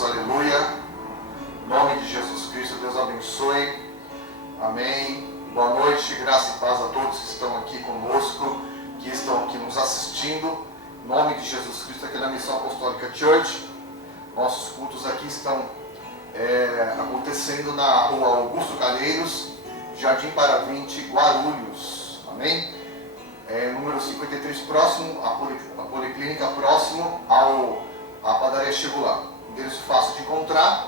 Deus, aleluia. Em nome de Jesus Cristo, Deus abençoe. Amém. Boa noite, graça e paz a todos que estão aqui conosco, que estão aqui nos assistindo. Em nome de Jesus Cristo, aqui na Missão Apostólica Church. Nossos cultos aqui estão acontecendo na rua Augusto Calheiros, Jardim Paravinte, Guarulhos. Amém? Número 53, próximo à Policlínica, próximo à Padaria Chegular. Endereço fácil de encontrar.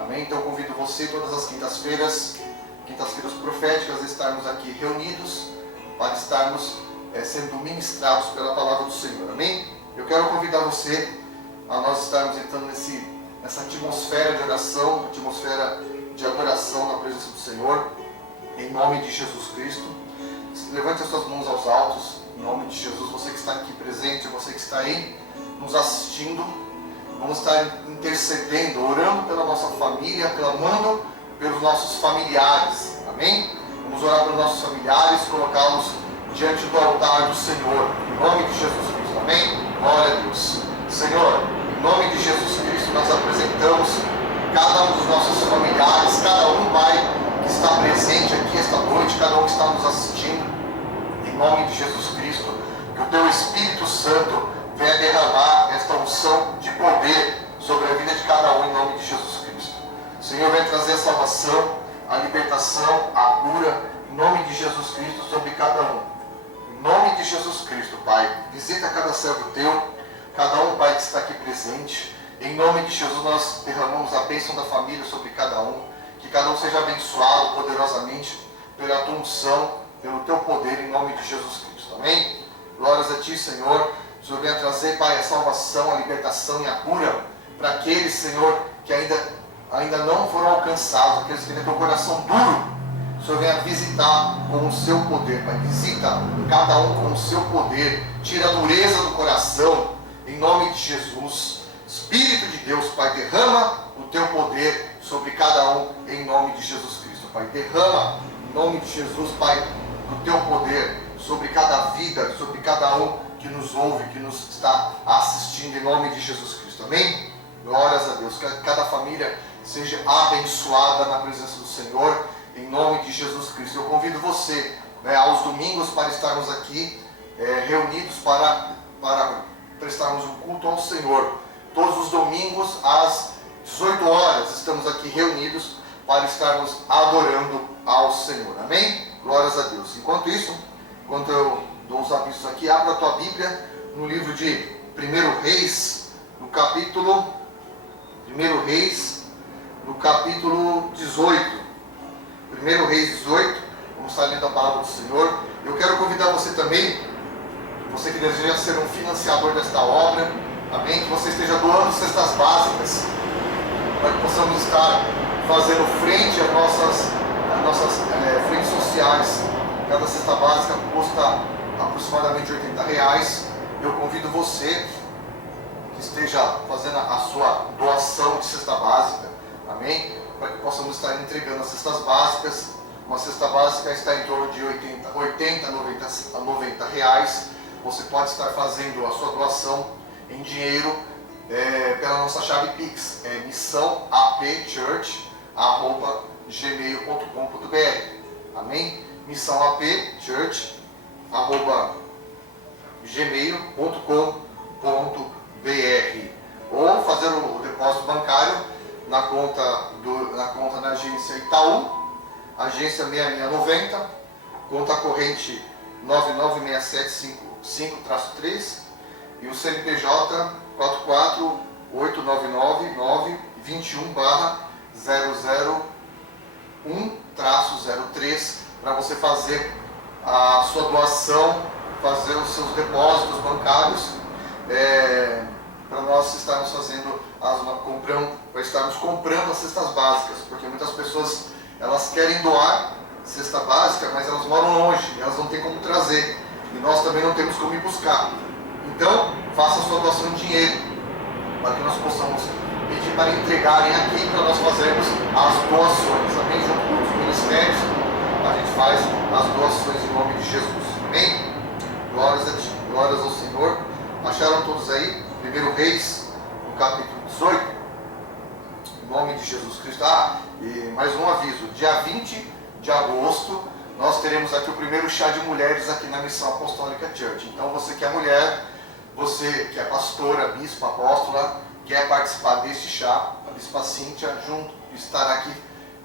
Amém? Então convido você todas as quintas-feiras proféticas, a estarmos aqui reunidos para estarmos sendo ministrados pela palavra do Senhor. Amém? Eu quero convidar você a nós estarmos entrando nessa atmosfera de oração, atmosfera de adoração na presença do Senhor, em nome de Jesus Cristo. Levante as suas mãos aos altos, em nome de Jesus. Você que está aqui presente, você que está aí nos assistindo, vamos estar intercedendo, orando pela nossa família, clamando pelos nossos familiares. Amém? Vamos orar pelos nossos familiares, colocá-los diante do altar do Senhor, em nome de Jesus Cristo. Amém? Glória a Deus. Senhor, em nome de Jesus Cristo, nós apresentamos cada um dos nossos familiares, cada um, Pai, que está presente aqui esta noite, cada um que está nos assistindo, em nome de Jesus Cristo, que o Teu Espírito Santo venha derramar esta unção de poder sobre a vida de cada um, em nome de Jesus Cristo. Senhor, venha trazer a salvação, a libertação, a cura, em nome de Jesus Cristo, sobre cada um. Em nome de Jesus Cristo, Pai, visita cada servo Teu, cada um, Pai, que está aqui presente. Em nome de Jesus, nós derramamos a bênção da família sobre cada um. Que cada um seja abençoado poderosamente pela Tua unção, pelo Teu poder, em nome de Jesus Cristo. Amém? Glórias a Ti, Senhor. O Senhor venha trazer, Pai, a salvação, a libertação e a cura para aqueles, Senhor, que ainda não foram alcançados, aqueles que têm o coração duro. O Senhor venha visitar com o Seu poder, Pai. Visita cada um com o Seu poder. Tira a dureza do coração, em nome de Jesus. Espírito de Deus, Pai, derrama o Teu poder sobre cada um, em nome de Jesus Cristo, Pai. Derrama, em nome de Jesus, Pai, o Teu poder sobre cada vida, sobre cada um que nos ouve, que nos está assistindo, em nome de Jesus Cristo. Amém? Glórias a Deus. Que cada família seja abençoada na presença do Senhor, em nome de Jesus Cristo. Eu convido você, aos domingos, para estarmos aqui reunidos para prestarmos um culto ao Senhor. Todos os domingos, às 18 horas, estamos aqui reunidos para estarmos adorando ao Senhor. Amém? Glórias a Deus. Enquanto isso, enquanto eu dou os avisos aqui, abra a tua Bíblia no livro de 1 Reis, no capítulo 18. 1 Reis 18, vamos estar lendo a palavra do Senhor. Eu quero convidar você também, você que deseja ser um financiador desta obra, amém? Que você esteja doando cestas básicas, para que possamos estar fazendo frente às nossas frentes sociais. Cada cesta básica custa aproximadamente R$80. Eu convido você que esteja fazendo a sua doação de cesta básica, amém? Para que possamos estar entregando as cestas básicas. Uma cesta básica está em torno de 80 a 90 reais. Você pode estar fazendo a sua doação em dinheiro pela nossa chave Pix, missãoapchurch@gmail.com.br. Amém? missãoapchurch@gmail.com.br. Ou fazer o depósito bancário na conta da agência Itaú, agência 6690, conta corrente 99675-3 e o CNPJ 44899-21/001-03, para você fazer a sua doação, fazer os seus depósitos bancários, para nós estarmos para estarmos comprando as cestas básicas, porque muitas pessoas elas querem doar cesta básica, mas elas moram longe, elas não têm como trazer, e nós também não temos como ir buscar. Então, faça a sua doação em dinheiro, para que nós possamos pedir para entregarem aqui, para nós fazermos as doações. Amém? Junto com os ministérios, a gente faz as doações em nome de Jesus. Amém? Glórias a Ti, glórias ao Senhor. Acharam todos aí? 1 Reis, no capítulo 18. de Jesus Cristo. E mais um aviso, dia 20 de agosto, nós teremos aqui o primeiro chá de mulheres aqui na Missão Apostólica Church. Então você que é mulher, você que é pastora, bispa, apóstola, quer participar deste chá, a Bispa Cíntia estará aqui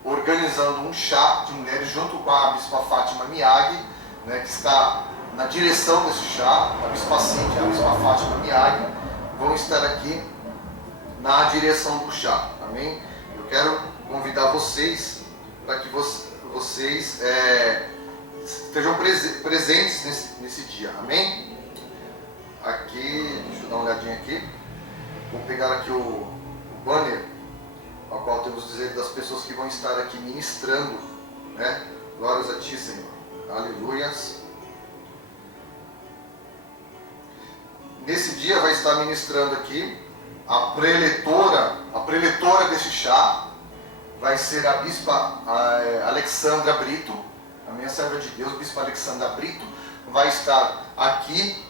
organizando um chá de mulheres junto com a Bispa Fátima Miyagi, né, que está na direção desse chá. A Bispa Cíntia e a Bispa Fátima Miyagi vão estar aqui na direção do chá, amém? Eu quero convidar vocês para que vocês estejam presentes nesse dia, amém? Aqui, deixa eu dar uma olhadinha aqui. Vou pegar aqui o banner, ao qual temos dizer das pessoas que vão estar aqui ministrando, né? Glórias a Ti, Senhor. Aleluias. Nesse dia vai estar ministrando aqui a preletora deste chá vai ser a Bispa Alexandra Brito, a minha serva de Deus, Bispa Alexandra Brito, vai estar aqui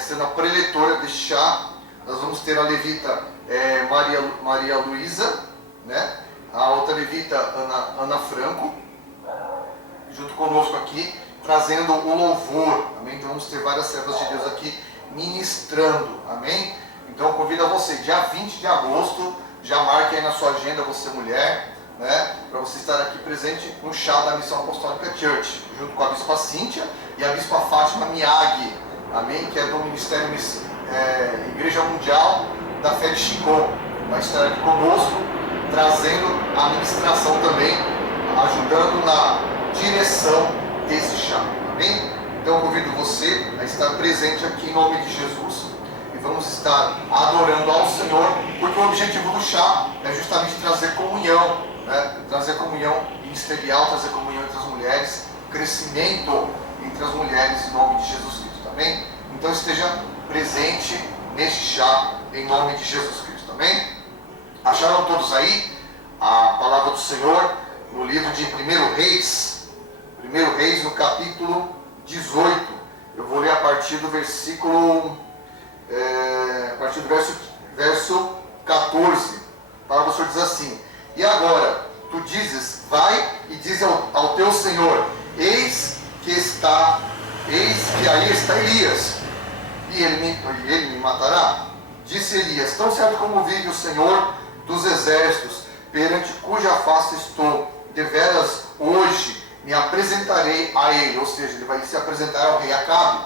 sendo a preletora deste chá. Nós vamos ter a levita Maria Luísa, né? A outra levita Ana Franco, junto conosco aqui, trazendo o louvor, amém? Então vamos ter várias servas de Deus aqui ministrando, amém? Então eu convido a você, dia 20 de agosto, já marque aí na sua agenda, você mulher, né? Para você estar aqui presente no chá da Missão Apostólica Church, junto com a Bispa Cíntia e a Bispa Fátima Miyagi, amém? Que é do Ministério Igreja Mundial da Fé de Qigong. Vai estar aqui conosco, trazendo a ministração também, ajudando na direção desse chá, amém? Então eu convido você a estar presente aqui em nome de Jesus e vamos estar adorando ao Senhor, porque o objetivo do chá é justamente trazer comunhão, né? Trazer comunhão ministerial, trazer comunhão entre as mulheres, crescimento entre as mulheres em nome de Jesus Cristo, amém? Então esteja presente neste chá em nome de Jesus Cristo, amém? Acharam todos aí a palavra do Senhor no livro de 1 Reis, no capítulo 18. Eu vou ler a partir do versículo, a partir do verso 14. A palavra do Senhor diz assim: E agora, tu dizes, vai e diz ao teu Senhor, eis que aí está Elias, e ele me matará. Disse Elias, tão certo como vive o Senhor dos exércitos, perante cuja face estou, deveras hoje me apresentarei a ele. Ou seja, ele vai se apresentar ao rei Acabe,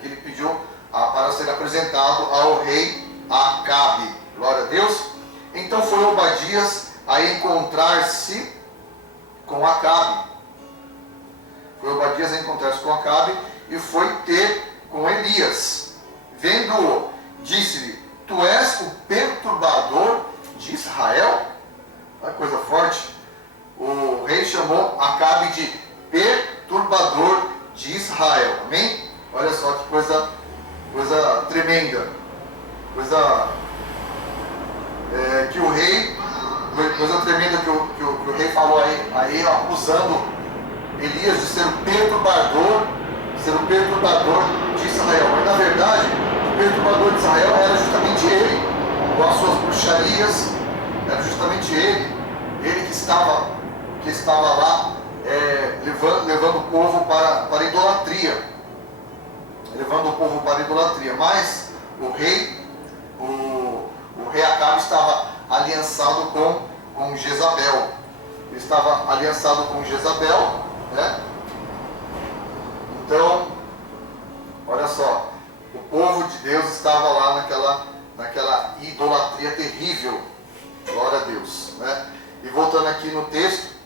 que ele pediu para ser apresentado ao rei Acabe. Glória a Deus. Então foi Obadias a encontrar-se com Acabe. E foi ter com Elias. Vendo-o, disse-lhe, tu és o perturbador de Israel? Uma coisa forte. O rei chamou Acabe de perturbador de Israel. Amém? Olha só que coisa tremenda. Coisa tremenda que o rei falou aí, acusando Elias de ser o perturbador de Israel. Mas na verdade, o perturbador de Israel era justamente ele, com as suas bruxarias, era justamente ele que estava lá levando o povo para a idolatria. Mas o rei Acabe estava aliançado com Jezabel. Ele estava aliançado com Jezabel, né? Então, olha só, o povo de Deus estava lá naquela idolatria terrível. Glória a Deus, né? E voltando aqui no texto,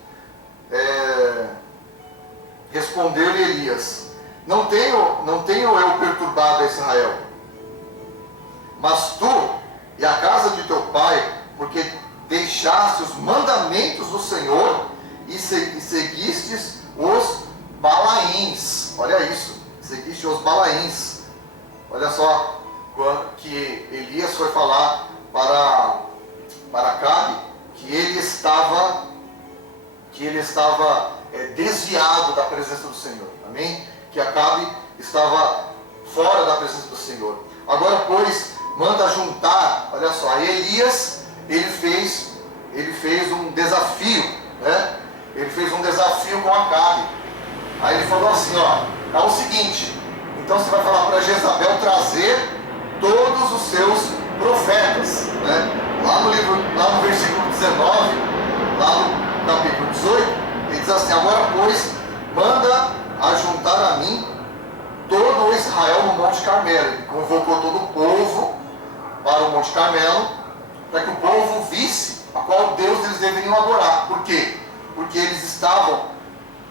respondeu-lhe Elias, não tenho eu perturbado a Israel, mas tu e a casa de teu pai, porque deixaste os mandamentos do Senhor e seguistes os Balaíns. Olha isso, seguiste os Balaíns. Olha só, quando que Elias foi falar para Acabe que ele estava desviado da presença do Senhor. Amém? Que Acabe estava fora da presença do Senhor. Agora, pois, manda juntar, olha só, Elias, ele fez desafio, né? Ele fez um desafio com Acabe. Aí ele falou assim, ó, é o seguinte, então você vai falar para Jezabel trazer todos os seus profetas, né? Lá no versículo 19, lá no capítulo 18, ele diz assim, agora pois, manda ajuntar a mim todo o Israel no Monte Carmelo. Ele convocou todo o povo para o Monte Carmelo, para que o povo visse a qual Deus eles deveriam adorar. Por quê? Porque eles estavam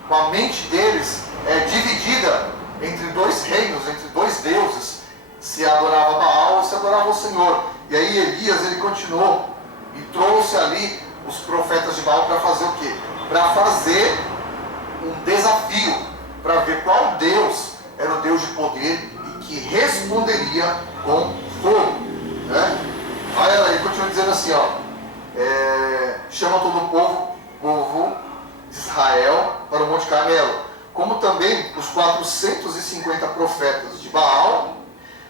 com a mente deles dividida entre dois reinos, entre dois deuses, se adorava Baal ou se adorava o Senhor. E aí Elias ele continuou e trouxe ali os profetas de Baal para fazer o quê? Para fazer um desafio, para ver qual Deus era o Deus de poder e que responderia com fogo, né? Aí ele continua dizendo assim, ó, chama todo o povo de Israel para o Monte Carmelo, como também os 450 profetas de Baal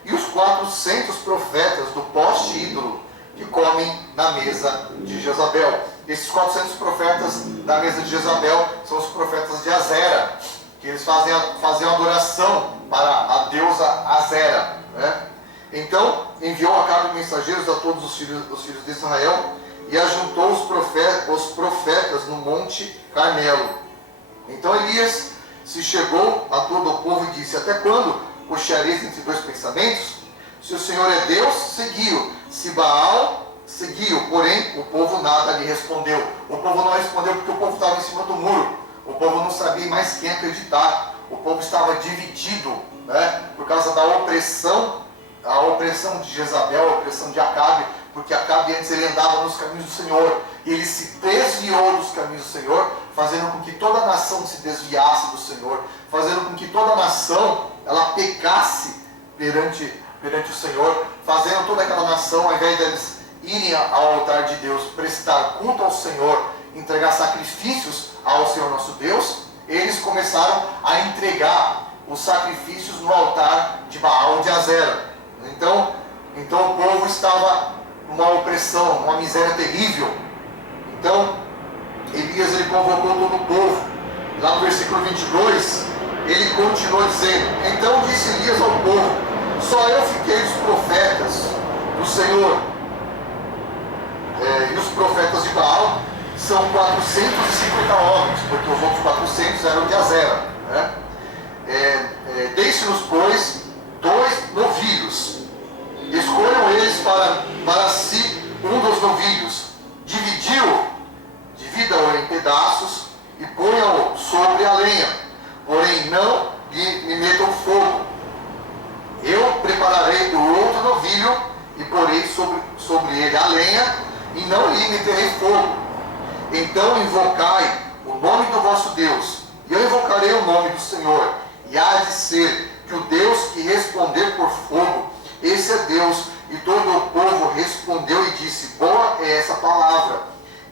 e os 400 profetas do poste ídolo que comem na mesa de Jezabel. Esses 400 profetas da mesa de Jezabel são os profetas de Azera, que eles faziam adoração para a deusa Azera, né? Então enviou Acabe mensageiros a todos os filhos de Israel e ajuntou os profetas no Monte Carmelo. Então Elias se chegou a todo o povo e disse, até quando cocheareis entre dois pensamentos? Se o Senhor é Deus, seguiu. Se Baal, seguiu. Porém, o povo nada lhe respondeu. O povo não respondeu porque o povo estava em cima do muro. O povo não sabia mais quem acreditar. O povo estava dividido, né? Por causa da opressão, a opressão de Jezabel, a opressão de Acabe, porque Acabe antes ele andava nos caminhos do Senhor, e ele se desviou dos caminhos do Senhor, fazendo com que toda a nação se desviasse do Senhor, fazendo com que toda a nação ela pecasse perante o Senhor, fazendo toda aquela nação, ao invés deles irem ao altar de Deus, prestar culto ao Senhor, entregar sacrifícios ao Senhor nosso Deus, eles começaram a entregar os sacrifícios no altar de Baal de Azera. Então o povo estava numa opressão, numa miséria terrível. Então Elias ele convocou todo o povo. Lá no versículo 22 ele continuou dizendo, então disse Elias ao povo, só eu fiquei dos profetas do Senhor, e os profetas de Baal são 450 homens, porque os outros 400 eram de Azera, né? Deixe-nos, pois, 2 novilhos, escolham eles para si um dos novilhos, divida-o em pedaços e ponham-o sobre a lenha, porém não lhe metam fogo. Eu prepararei o outro novilho e porei sobre ele a lenha e não lhe meterei fogo. Então invocai o nome do vosso Deus, e eu invocarei o nome do Senhor, e há de ser que o Deus que responder por fogo, esse é Deus. E todo o povo respondeu e disse, boa é essa palavra.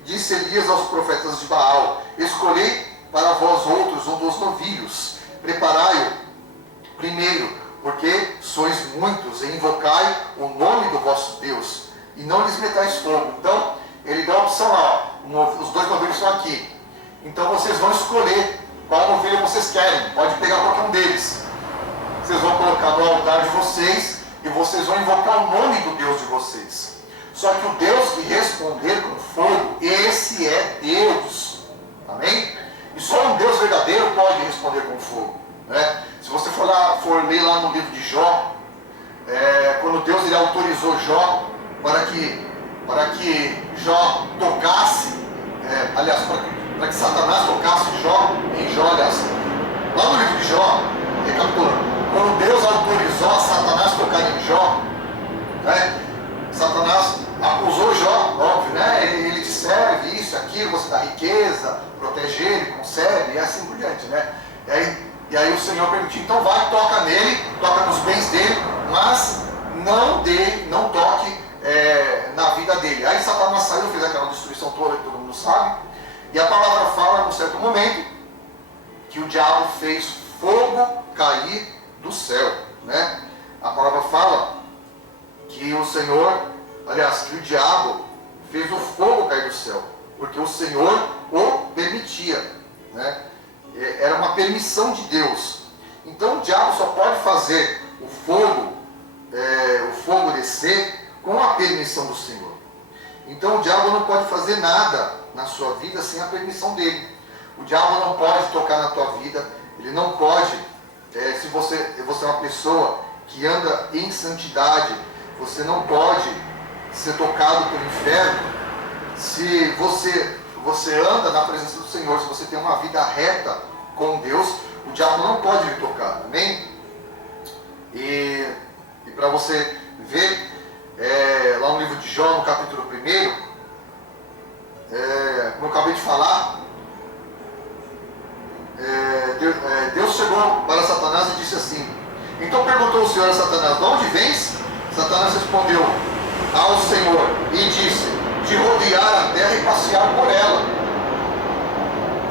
Disse Elias aos profetas de Baal, escolhei para vós outros um dos novilhos, preparai-o primeiro, porque sois muitos, e invocai o nome do vosso Deus, e não lhes metais fogo. Então, ele dá a opção lá, os 2 novilhos estão aqui. Então vocês vão escolher qual novilho vocês querem, pode pegar qualquer um deles. Vocês vão colocar no altar de vocês, e vocês vão invocar o nome do Deus de vocês. Só que o Deus que responder com fogo, esse é Deus. Amém? E só um Deus verdadeiro pode responder com fogo, né? Se você for ler lá no livro de Jó, quando Deus ele autorizou Jó para que Jó tocasse, para que Satanás tocasse em Jó, aliás, lá no livro de Jó, recapitulando, quando Deus autorizou a Satanás tocar em Jó, né, Satanás acusou Jó, óbvio, né? Ele te serve, isso, aquilo, você dá riqueza, protege ele, concede, e assim por diante, né? E aí o Senhor permitiu, então vai, toca nele, toca nos bens dele, mas não toque na vida dele. Aí Satanás saiu, fez aquela destruição toda que todo mundo sabe, e a palavra fala, num certo momento, que o diabo fez fogo cair do céu, né? A palavra fala que o Senhor, aliás, que o diabo fez o fogo cair do céu. porque o Senhor o permitia, né? Era uma permissão de Deus. Então o diabo só pode fazer o fogo descer com a permissão do Senhor. Então o diabo não pode fazer nada na sua vida sem a permissão dele. O diabo não pode tocar na tua vida, ele não pode, se você é uma pessoa que anda em santidade, você não pode ser tocado pelo inferno. Se você anda na presença do Senhor, se você tem uma vida reta com Deus, o diabo não pode lhe tocar, amém? E para você ver, lá no livro de Jó, no capítulo 1, como eu acabei de falar, Deus chegou para Satanás e disse assim: então perguntou o Senhor a Satanás: de onde vens? Satanás respondeu ao Senhor e disse: de rodear a terra e passear por ela.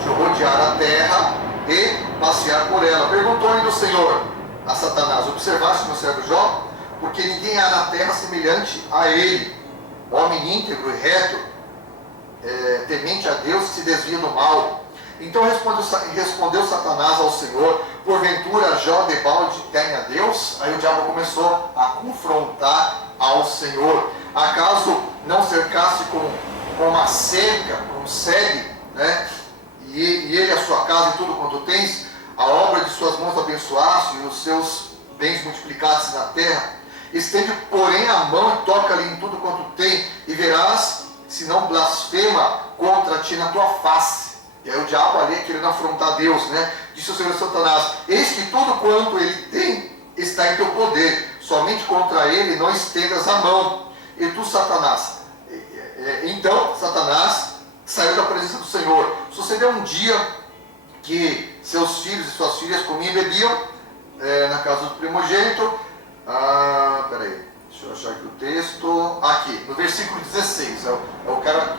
De rodear a terra e passear por ela. Perguntou ainda o Senhor a Satanás: observaste meu servo Jó? Porque ninguém há na terra semelhante a ele, homem íntegro e reto, temente a Deus, que se desvia do mal. Então respondeu Satanás ao Senhor: porventura Jó debalde tem a Deus? Aí o diabo começou a confrontar ao Senhor: acaso não cercaste com uma cerca, com um segue, né? E ele, a sua casa e tudo quanto tens, a obra de suas mãos abençoaste e os seus bens multiplicaste na terra? Estende, porém, a mão e toca-lhe em tudo quanto tem, e verás se não blasfema contra ti na tua face. E aí o diabo ali querendo afrontar Deus, né? Disse o Senhor Satanás: eis que tudo quanto ele tem está em teu poder, somente contra ele não estendas a mão. E tu, Satanás, então Satanás saiu da presença do Senhor. Sucedeu um dia que seus filhos e suas filhas comiam e bebiam na casa do primogênito. Peraí, deixa eu achar aqui o texto. Aqui, no versículo 16. Eu quero que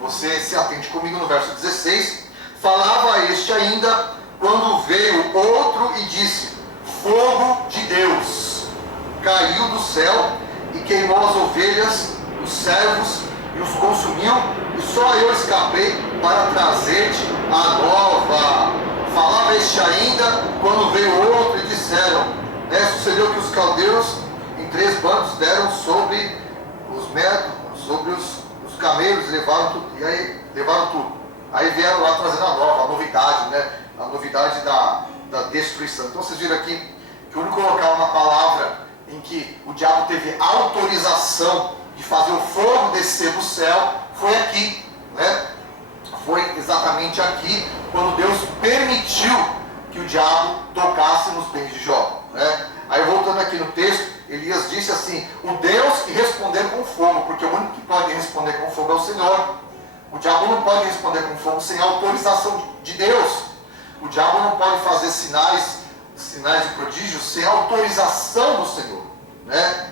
você se atente comigo no verso 16. Falava este ainda, quando veio outro e disse: fogo de Deus caiu do céu e queimou as ovelhas, os servos, e os consumiu, e só eu escapei para trazer-te a nova. Falava este ainda, quando veio outro e disseram: sucedeu que os caldeus em 3 bandos deram sobre os médicos, sobre os camelos, levaram tudo, e aí levaram tudo. Aí vieram lá trazendo a nova, a novidade, né? A novidade da destruição. Então vocês viram aqui que o único local na palavra em que o diabo teve autorização de fazer o fogo descer do céu foi aqui, né? Foi exatamente aqui, quando Deus permitiu que o diabo tocasse nos bens de Jó, né? Aí voltando aqui no texto, Elias disse assim: o Deus que responder com fogo, porque o único que pode responder com fogo é o Senhor. O diabo não pode responder com fogo sem autorização de Deus. O diabo não pode fazer sinais e prodígios sem autorização do Senhor, né?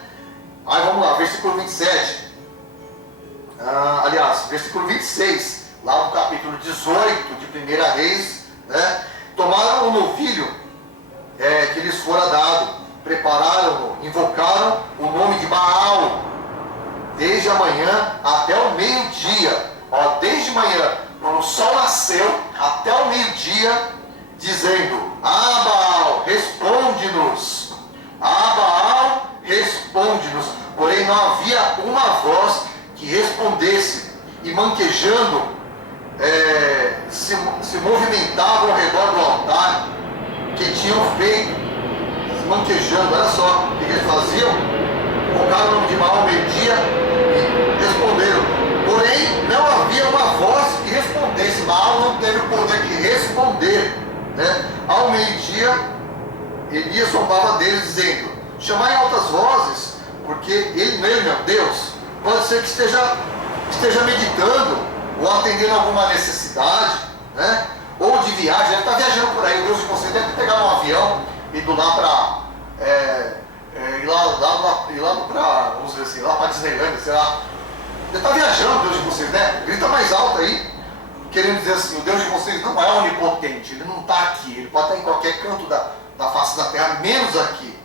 Aí vamos lá, versículo 27. Versículo 26, lá no capítulo 18 de 1 Reis, né? Tomaram o novilho que lhes fora dado, prepararam-no, invocaram o nome de Baal, desde a manhã até o meio-dia. Desde manhã, quando o sol nasceu, até o meio-dia, dizendo: Baal, responde-nos. Baal, responde-nos. Porém não havia uma voz que respondesse, e manquejando se movimentavam ao redor do altar que tinham feito, manquejando. Olha só o que eles faziam: colocaram o nome de Baal ao meio-dia e responderam. Porém não havia uma voz que respondesse. Baal não teve o poder de responder, né? Ao meio-dia Elias zombava deles, dizendo: chamai em altas vozes, porque ele mesmo é Deus. Pode ser que esteja meditando ou atendendo alguma necessidade, né? Ou de viagem, deve estar viajando por aí. O Deus de vocês deve pegar um avião e ir lá para vamos dizer assim, lá para Disneylândia, sei lá. Ele está viajando, o Deus de vocês, né? Grita mais alto aí, querendo dizer assim: o Deus de vocês não é onipotente, ele não está aqui, ele pode estar em qualquer canto da face da terra, menos aqui.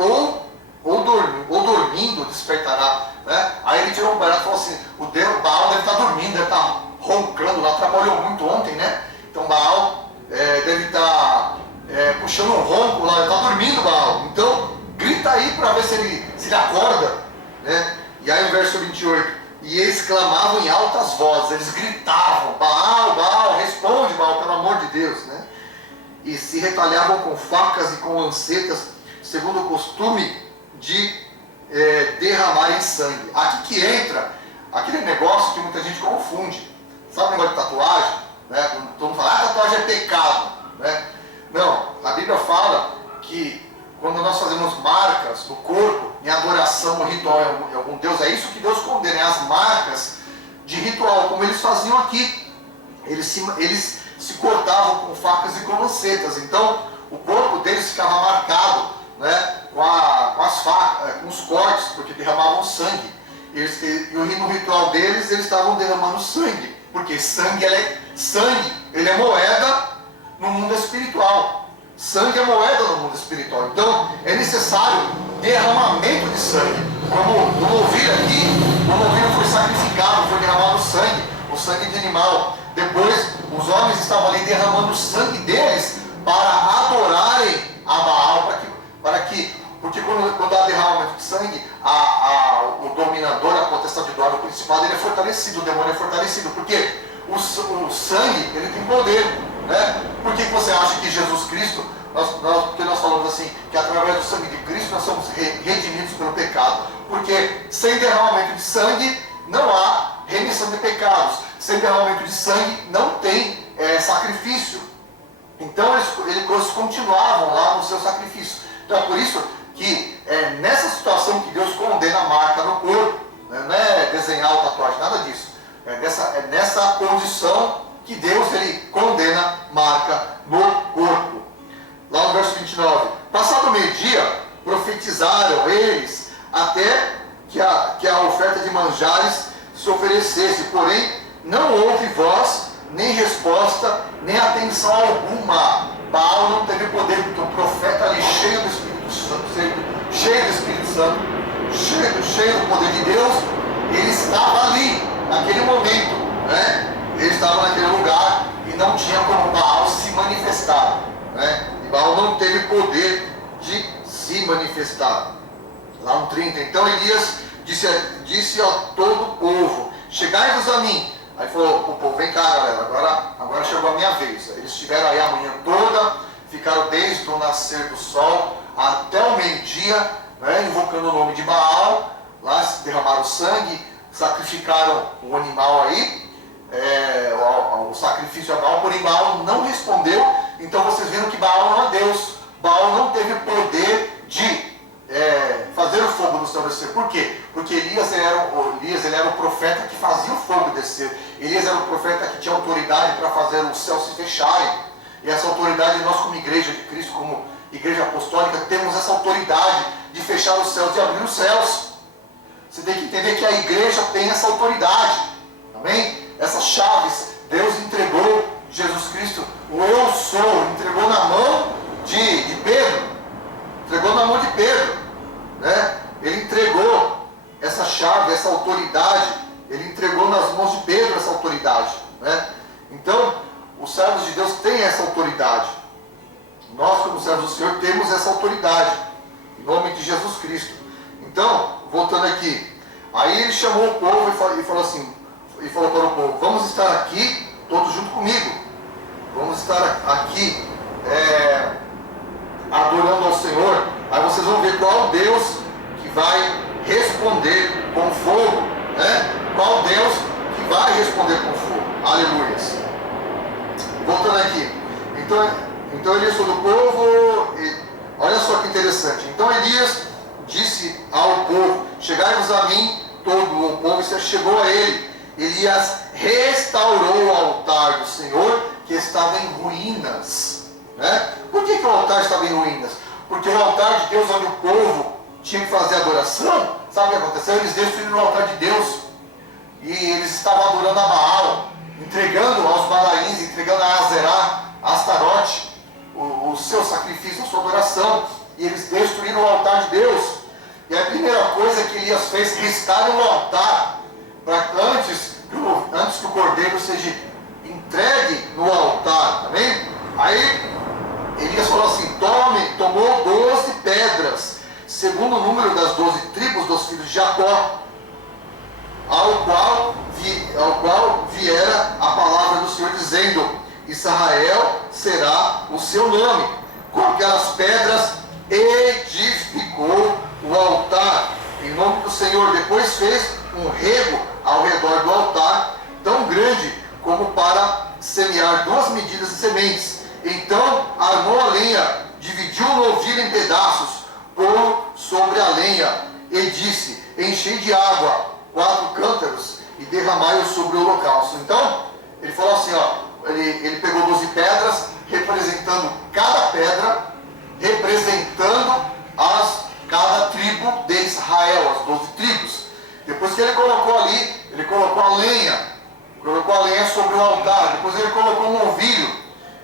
Ou ou dormindo despertará. Né? Aí ele tirou um barato e falou assim, o Baal deve estar dormindo, deve estar roncando lá, trabalhou muito ontem, né? Então Baal deve estar puxando um ronco lá, ele está dormindo, Baal. Então grita aí para ver se ele acorda. Né? E aí o verso 28, e eles clamavam em altas vozes, eles gritavam, Baal, Baal, responde, Baal, pelo amor de Deus. Né? E se retalhavam com facas e com lancetas, segundo o costume de derramarem sangue. Aqui que entra aquele negócio que muita gente confunde. Sabe o negócio de tatuagem? Né? Quando todo mundo fala, tatuagem é pecado. Né? Não, a Bíblia fala que quando nós fazemos marcas no corpo, em adoração, no ritual em algum Deus, é isso que Deus condena, as marcas de ritual, como eles faziam aqui. Eles se cortavam com facas e com lancetas. Então, o corpo deles ficava marcado, né, com os cortes, porque derramavam sangue. E no ritual deles, eles estavam derramando sangue, porque sangue ele é moeda no mundo espiritual. Sangue é moeda no mundo espiritual. Então, é necessário derramamento de sangue. Como o novilho aqui, o novilho foi sacrificado, foi derramado sangue, o sangue de animal. Depois, os homens estavam ali derramando o sangue deles para adorarem a Baal, porque quando há derramamento de sangue, o dominador, a potestade do ar, o principado, ele é fortalecido, o demônio é fortalecido, porque o sangue, ele tem poder. Né? Por que você acha que Jesus Cristo, porque nós falamos assim, que através do sangue de Cristo nós somos redimidos pelo pecado? Porque sem derramamento de sangue não há remissão de pecados. Sem derramamento de sangue não tem sacrifício. Então eles continuavam lá no seu sacrifício. Então é por isso que nessa situação que Deus condena a marca no corpo, né? Não é desenhar ou tatuagem, nada disso. É nessa condição que Deus ele condena marca no corpo. Lá no verso 29, passado o meio-dia, profetizaram eles até que a oferta de manjares se oferecesse, porém não houve voz, nem resposta, nem atenção alguma. Baal não teve poder, porque o profeta ali cheio do Espírito Santo, cheio do poder de Deus, ele estava ali, naquele momento, né? Ele estava naquele lugar e não tinha como Baal se manifestar. Né? E Baal não teve poder de se manifestar. Lá no 30, então Elias disse a todo o povo, chegai-vos a mim. Aí falou o povo, vem cá galera, agora chegou a minha vez. Eles estiveram aí a manhã toda, ficaram desde o nascer do sol até o meio-dia, né, invocando o nome de Baal. Lá derramaram sangue, sacrificaram o animal aí, o sacrifício a Baal, porém Baal não respondeu. Então vocês viram que Baal não é Deus. Baal não teve poder de fazer o fogo no céu descer. Por quê? Porque Elias ele era o profeta que fazia o fogo descer. Elias era o profeta que tinha autoridade para fazer os céus se fecharem. E essa autoridade, nós como igreja de Cristo, como igreja apostólica, temos essa autoridade de fechar os céus e abrir os céus. Você tem que entender que a igreja tem essa autoridade. Amém? Essas chaves, Deus entregou Jesus Cristo, o eu sou, entregou na mão de Pedro. Entregou na mão de Pedro. Né? Ele entregou essa chave, essa autoridade. Ele entregou nas mãos de Pedro essa autoridade. Né? Então, os servos de Deus têm essa autoridade. Nós, como servos do Senhor, temos essa autoridade. Em nome de Jesus Cristo. Então, voltando aqui. Aí ele chamou o povo e falou assim, e falou para o povo, vamos estar aqui todos junto comigo. Vamos estar aqui adorando ao Senhor. Aí vocês vão ver qual Deus que vai responder com fogo. Né? Qual Deus que vai responder com fogo. Aleluias. Voltando aqui. Então Elias falou do povo. Olha só que interessante. Então Elias disse ao povo, chegai-vos a mim, todo o povo se chegou a ele. Elias restaurou o altar do Senhor que estava em ruínas. Né? Por que o altar estava em ruínas? Porque o altar de Deus, onde o povo tinha que fazer adoração, sabe o que aconteceu? Eles destruíram o altar de Deus. E eles estavam adorando a Baal, entregando aos Balaíns, entregando a Azerá, a Astarote, o seu sacrifício, a sua adoração. E eles destruíram o altar de Deus. E a primeira coisa que Elias fez, riscar o altar, para antes que o cordeiro seja entregue no altar, amém? Aí Elias falou assim, tomou 12 pedras, segundo o número das 12 tribos dos filhos de Jacó, ao qual viera a palavra do Senhor dizendo, Israel será o seu nome. Com aquelas pedras edificou o altar em nome do Senhor. Depois fez um rego ao redor do altar, tão grande como para semear 2 medidas de sementes. Então armou a lenha, dividiu o novilho em pedaços, pôs sobre a lenha e disse, enchei de água 4 cântaros e derramai-o sobre o holocausto. Então ele falou assim, ele pegou 12 pedras, representando cada pedra, representando cada tribo de Israel, as 12 tribos. Depois que ele colocou ali, ele colocou a lenha sobre o altar, depois ele colocou um novilho,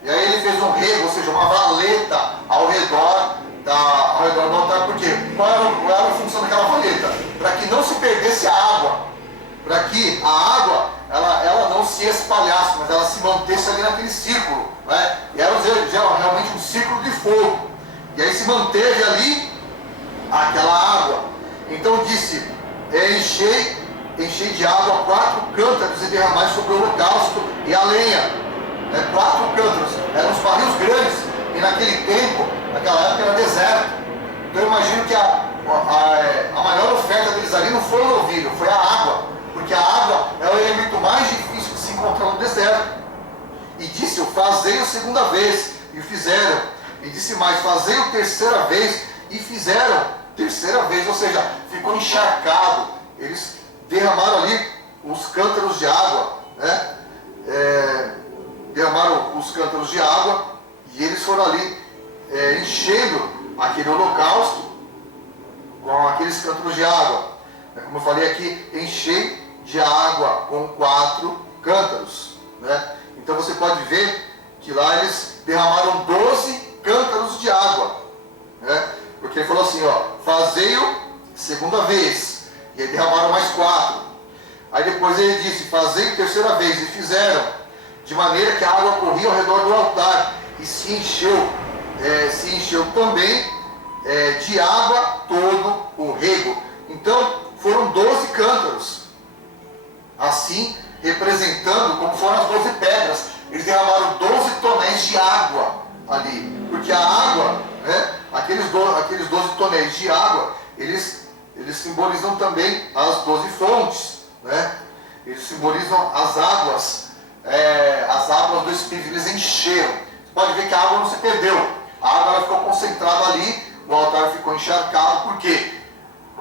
e aí ele fez um rego, ou seja, uma valeta ao redor do altar. Por quê? Qual era a função daquela valeta? Para que não se perdesse a água, para que a água ela não se espalhasse, mas ela se mantesse ali naquele círculo, né? E era realmente um círculo de fogo, e aí se manteve ali aquela água. Então disse, enchei de água 4 cântaros e derramai sobre o holocausto e a lenha. 4 cântaros, eram uns barris grandes, e naquele tempo, naquela época era deserto. Então eu imagino que a maior oferta deles ali não foi o novilho, foi a água, porque a água é o elemento mais difícil de se encontrar no deserto. E disse, fazei a segunda vez, e fizeram. E disse mais, fazei a terceira vez, e fizeram. Terceira vez, ou seja, ficou encharcado. Eles derramaram ali os cântaros de água, né? Derramaram os cântaros de água, e eles foram ali enchendo aquele holocausto com aqueles cântaros de água. Como eu falei aqui, enchei de água com 4 cântaros, né? Então você pode ver que lá eles derramaram 12 cântaros de água, né? Porque ele falou assim, fazei-o segunda vez, e aí derramaram mais 4. Aí depois ele disse, fazei-o terceira vez, e fizeram, de maneira que a água corria ao redor do altar, e se encheu também de água todo o rego. Então foram 12 cântaros, assim representando como foram as 12 pedras. Eles derramaram 12 tonéis de água ali, porque a água, né, aqueles 12 tonéis de água, eles simbolizam também as 12 fontes, né? Eles simbolizam as águas do Espírito. Eles encheram. Você pode ver que a água não se perdeu, a água ela ficou concentrada ali, o altar ficou encharcado. Por quê?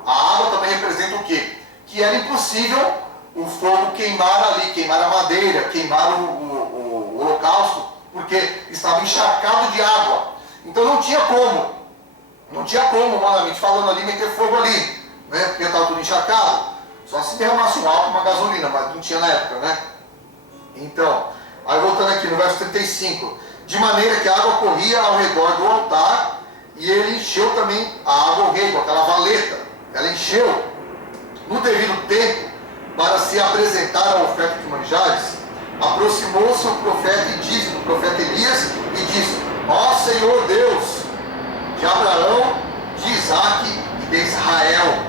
A água também representa o quê? Que era impossível o fogo queimar ali, queimar a madeira, queimar o holocausto, porque estava encharcado de água. Então não tinha como, humanamente falando ali, meter fogo ali, né? Porque estava tudo encharcado. Só se derramasse um álcool, uma gasolina, mas não tinha na época, né? Então, aí voltando aqui no verso 35, de maneira que a água corria ao redor do altar, e ele encheu também a água ao rego, aquela valeta, ela encheu no devido tempo, para se apresentar a oferta de manjares. Aproximou-se o profeta Elias, e disse, ó Senhor Deus, de Abraão, de Isaque e de Israel,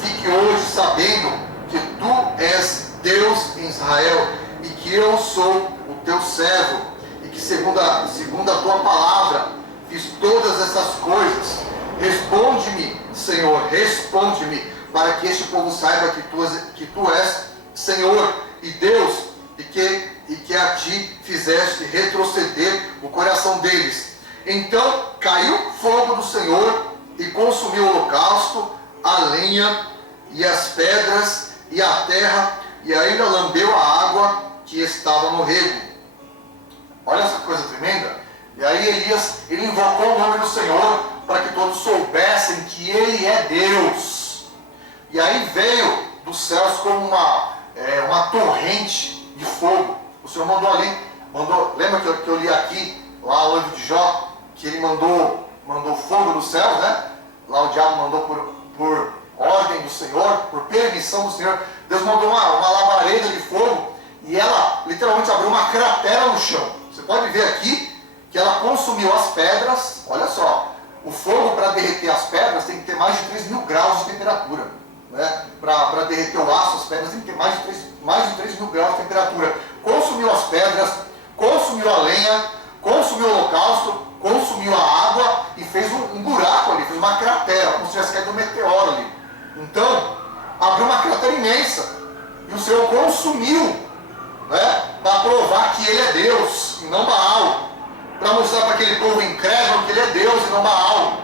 fique hoje sabendo que tu és Deus em Israel, e que eu sou o teu servo, e que segundo a tua palavra fiz todas essas coisas. Responde-me, Senhor, responde-me, para que este povo saiba que tu és Senhor e Deus, e que a ti fizeste retroceder o coração deles. Então caiu fogo do Senhor e consumiu o holocausto, a lenha e as pedras e a terra, e ainda lambeu a água que estava no rego. Olha essa coisa tremenda. E aí Elias, ele invocou o nome do Senhor para que todos soubessem que ele é Deus. E aí veio dos céus como uma torrente de fogo. O Senhor mandou ali, lembra que eu li aqui, lá o livro de Jó, que ele mandou fogo dos céus, né? Lá o diabo mandou por por ordem do Senhor, por permissão do Senhor, Deus mandou uma labareda de fogo e ela literalmente abriu uma cratera no chão. Você pode ver aqui que ela consumiu as pedras. Olha só, o fogo para derreter as pedras tem que ter mais de 3.000 graus de temperatura, né? Para derreter o aço, as pedras tem que ter mais de 3.000 graus de temperatura. Consumiu as pedras, consumiu a lenha, consumiu o holocausto, consumiu a água e fez um buraco ali, fez uma cratera, como se tivesse caído um meteoro ali. Então, abriu uma cratera imensa e o Senhor consumiu, né, para provar que Ele é Deus e não Baal, para mostrar para aquele povo incrédulo que Ele é Deus e não Baal.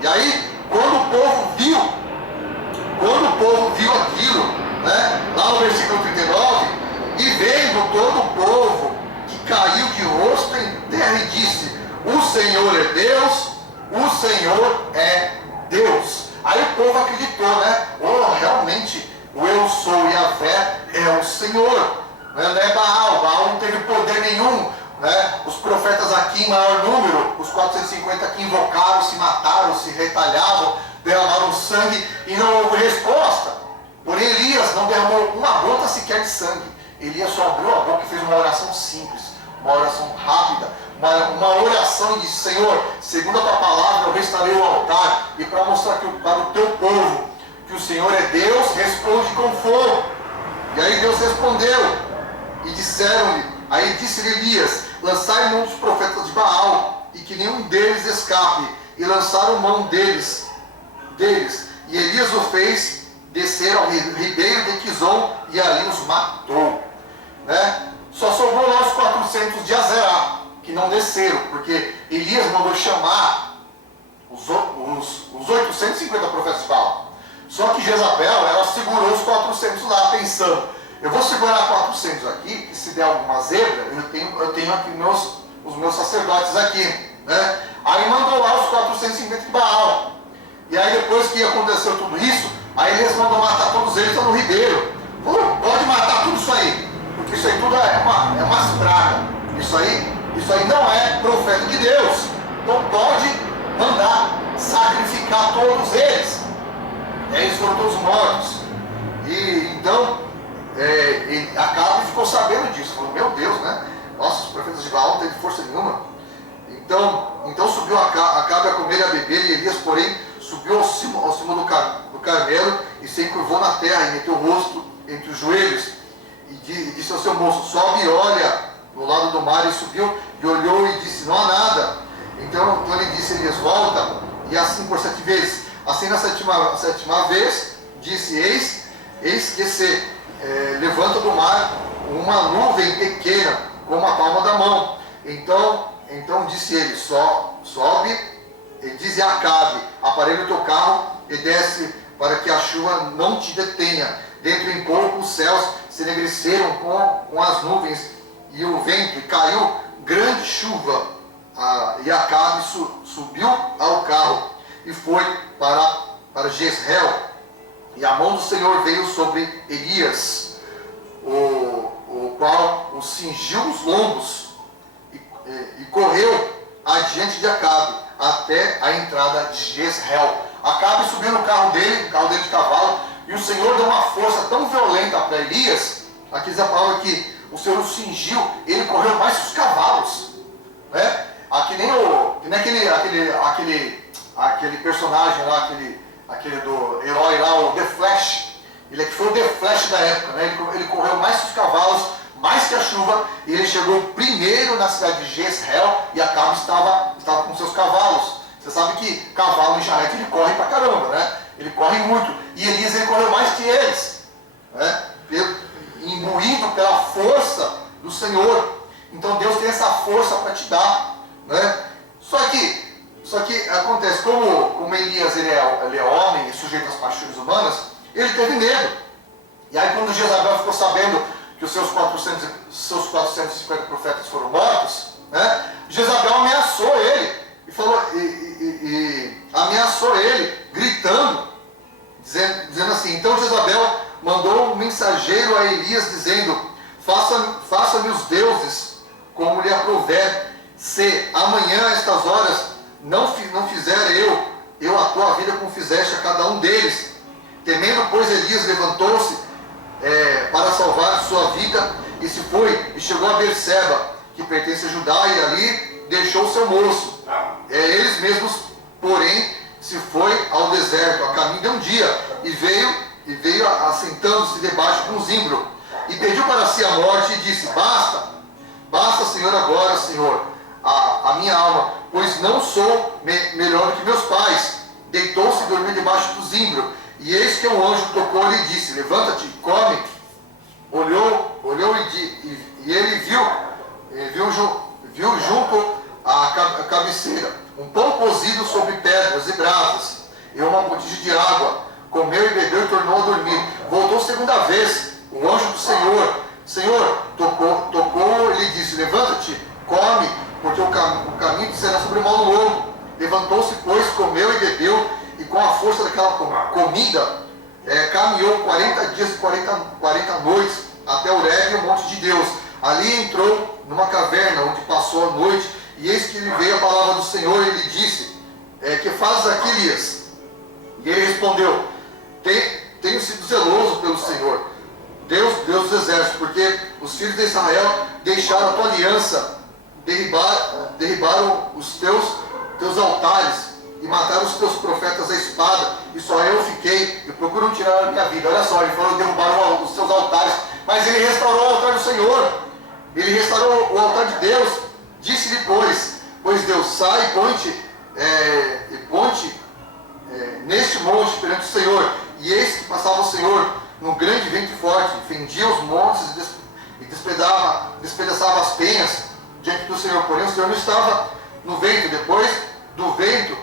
E aí, quando o povo viu aquilo, né, lá no versículo 39, e vendo todo o povo que caiu de rosto em terra e disse: o Senhor é Deus, o Senhor é Deus. Aí o povo acreditou, né? Oh, realmente, o eu sou Yahvé é o Senhor, né? Não é Baal. Baal não teve poder nenhum, né? Os profetas aqui em maior número, os 450 que invocaram, se mataram, se retalhavam, derramaram sangue e não houve resposta. Porém, Elias não derramou uma gota sequer de sangue. Elias só abriu a boca e fez uma oração simples, uma oração rápida, uma oração e disse: Senhor, segundo a tua palavra eu restaurei o altar, e para mostrar para o teu povo que o Senhor é Deus, responde com fogo. E aí Deus respondeu e disseram-lhe, aí disse-lhe Elias: lançai mão dos profetas de Baal, e que nenhum deles escape. E lançaram mão deles. E Elias o fez descer ao ribeiro de Quizon, e ali os matou, né? Só sobrou lá os 400 de Azerá, que não desceram, porque Elias mandou chamar os 850 profetas de Baal. Só que Jezabel, ela segurou os 400 lá, pensando: eu vou segurar 400 aqui, que se der alguma zebra, eu tenho aqui os meus sacerdotes aqui, né? Aí mandou lá os 450 de Baal. E aí depois que aconteceu tudo isso, aí Elias mandou matar todos eles lá no ribeiro. Falou: pode matar tudo isso aí, porque isso aí tudo é umas pragas. Isso aí não é profeta de Deus. Então pode mandar sacrificar todos eles. E aí eles foram todos mortos. E então Acabe ficou sabendo disso. Falou: meu Deus, né? Nossa, os profetas de Baal não teve força nenhuma. Então subiu Acabe a comer e a beber, e Elias, porém, subiu ao cimo do Carmelo e se encurvou na terra e meteu o rosto entre os joelhos e disse ao seu moço: sobe e olha no lado do mar. E subiu e olhou e disse: não há nada. Então ele disse: Elias, volta. E assim por 7 vezes. Assim na sétima vez disse: eis que se levanta do mar uma nuvem pequena como a palma da mão. Então disse ele: sobe, e diz a Acabe: aparelha o teu carro e desce, para que a chuva não te detenha. Dentro em pouco os céus se enegreceram com as nuvens e o vento, e caiu grande chuva. E Acabe subiu ao carro e foi para Jezreel. E a mão do Senhor veio sobre Elias, o qual o cingiu os lombos e correu adiante de Acabe até a entrada de Jezreel. Acabe subiu no carro dele de cavalo, e o Senhor deu uma força tão violenta para Elias. Aqui diz a palavra que o Senhor o cingiu, ele correu mais que os cavalos, né? Que nem aquele personagem lá, aquele do herói lá, o The Flash. Ele foi o The Flash da época, né? Ele correu mais que os cavalos, mais que a chuva, e ele chegou primeiro na cidade de Jezreel, e Acabe estava com seus cavalos. Você sabe que cavalo em charrete ele corre pra caramba, né? Ele corre muito. E Elias, ele correu mais que eles, né? Imbuído pela força do Senhor. Então Deus tem essa força para te dar, né? Só que acontece, como Elias ele é homem e sujeito às paixões humanas, ele teve medo. E aí quando Jezabel ficou sabendo que os seus 450 profetas foram mortos, né? Jezabel ameaçou ele e falou, ameaçou ele, gritando, dizendo assim. Então Jezabel mandou um mensageiro a Elias dizendo: faça-me os deuses como lhe aprouver, se amanhã a estas horas não fizer eu eu a tua vida como fizeste a cada um deles. Temendo, pois, Elias levantou-se para salvar sua vida, e se foi, e chegou a Berseba, que pertence a Judá, e ali deixou seu moço. Eles mesmos, porém, se foi ao deserto, a caminho de um dia, e veio assentando-se debaixo de um zimbro, e pediu para si a morte, e disse: basta, Senhor, agora, Senhor, a minha alma, pois não sou melhor do que meus pais. Deitou-se e dormiu debaixo do zimbro, e eis que um anjo tocou-lhe e disse: levanta-te, come. Olhou e ele viu junto à cabeceira um pão cozido sobre pedras e brasas, e uma botija de água. Comeu e bebeu e tornou a dormir. Voltou segunda vez, o anjo do Senhor tocou e lhe disse: levanta-te, come, porque o caminho será sobre o mau lobo. Levantou-se, pois, comeu e bebeu, e com a força daquela comida, caminhou 40 dias e 40 noites até Horebe, o monte de Deus. Ali entrou numa caverna, onde passou a noite, e eis que lhe veio a palavra do Senhor, e lhe disse: que fazes aqui, Elias? E ele respondeu: tenho sido zeloso pelo Senhor, Deus dos exércitos, porque os filhos de Israel deixaram a tua aliança, derribaram os teus altares, e mataram os teus profetas à espada, e só eu fiquei, e procuram tirar a minha vida. Olha só, ele falou: derrubaram os seus altares, mas ele restaurou o altar do Senhor, ele restaurou o altar de Deus. Disse-lhe, pois Deus: sai e ponte neste monte perante o Senhor. E eis que passava o Senhor num grande vento forte, fendia os montes e despedaçava as penhas diante do Senhor. Porém, o Senhor não estava no vento. Depois do vento,